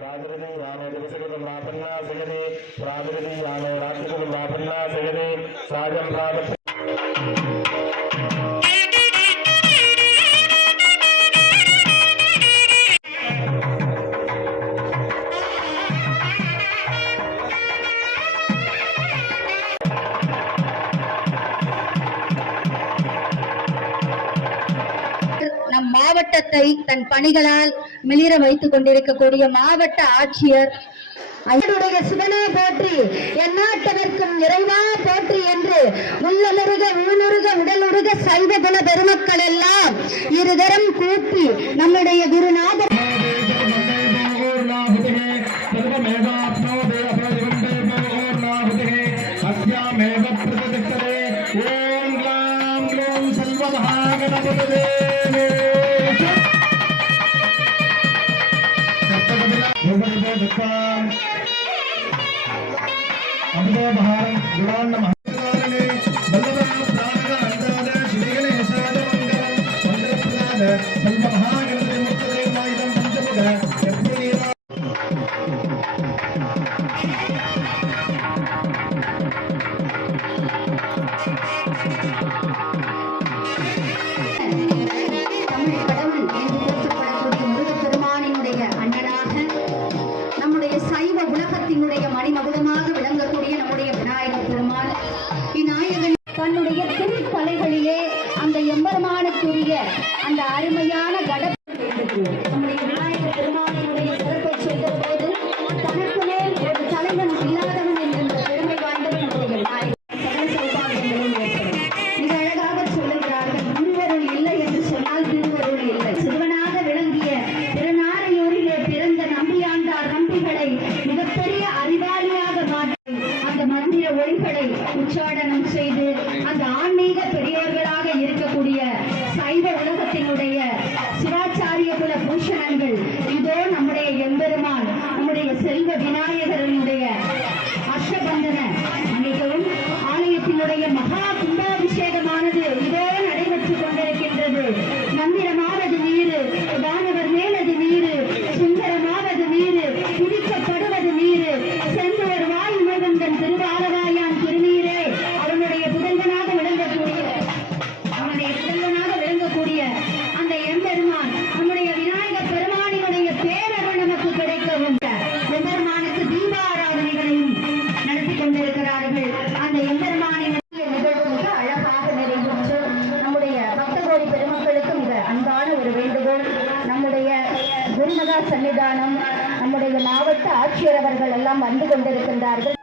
प्राकृति याने दिवसकृतं रापन्ना सगदे प्राकृति याने रात्रिकृतं रापन्ना सगदे साजं प्राप्त நம் மாவட்டத்தை தன் பணிகளால் மிளிர வைத்துக் கொண்டிருக்கக்கூடிய மாவட்ட ஆட்சியர் ஐயனுடைய சிவனே போற்றி எந்நாட்டவர்க்கும் நிறைவா போற்றி என்று உள்ளுருக ஊனுருக உடலுருக சைவ குல பெருமக்கள் எல்லாம் இருதரம் கூப்பி நம்முடைய குருநாதர் மணிமகுடமாக விளங்கக்கூடிய நம்முடைய விநாயகர் பெருமாள் விநாயகன் தன்னுடைய திருத்தலைகளிலே அந்த எம்பெருமானுக்குரிய அந்த அருமையான நம்முடைய விநாயகர் பெருமானினுடைய சிறப்பை சொல்கிற போது தனக்கு மேல் ஒரு தலைவன் இல்லாதவன் என்கின்ற பெருமை வாய்ந்தவன் நம்முடைய விநாயகர் சகல சௌபாகியங்களும் ஏற்படும். மிக அழகாக சொல்லுகிறார்கள், திருவருள் இல்லை என்று சொன்னால் திருவருள் இல்லை. சிறுவனாக விளங்கிய திருநாரையூரிலே பிறந்த நம்பியாண்டார் நம்பிகளை மிகப்பெரிய அறிவாளியாக மாற்றி அந்த மந்திர ஒளிகளை உச்சாடனம் செய்து அந்த ஆன்மீக பெரியவர்களாக இருக்கக்கூடிய சைவ உலகத்தினுடைய சிவாச்சாரிய குல பூஷணங்கள் இதோ நம்முடைய எம்பெருமான் நம்முடைய செல்வ விநாயகரனுடைய அஷ்டபந்தன மிகவும் ஆலயத்தினுடைய மகா கும்பாபிஷேகமானது இதோ நடைபெற்றுக் கொண்டிருக்கின்றது. மந்திரமாவது நீரு, வானவர் மேலது நீரு, சுந்தரமாவது நீரு, பிடிக்கப்படுவது நீரு, செந்தவர் வாய் முருகன் திருவாரவாயான் திருநீரே அவனுடைய புதல்வனாக விளங்கக்கூடிய அந்த எம்பெருமான் நம்முடைய விநாயகர் பெருமானினுடைய பேரருள் நமக்கு கிடைக்கவும் எம்பெருமானுக்கு தீபாராதனைகளையும் நடத்தி கொண்டிருக்கிறார்கள். அந்த எம்பெருமானின் நிகழ்வு மிக அழகாக நிறைவேற்று நம்முடைய பக்தகோடி பெருமக்களுக்கு மிக அன்பான ஒரு வேண்டுகோள். நம்முடைய குருமகா சன்னிதானம் நம்முடைய மாவட்ட ஆட்சியர் அவர்கள் எல்லாம் வந்து கொண்டிருக்கின்றார்கள்.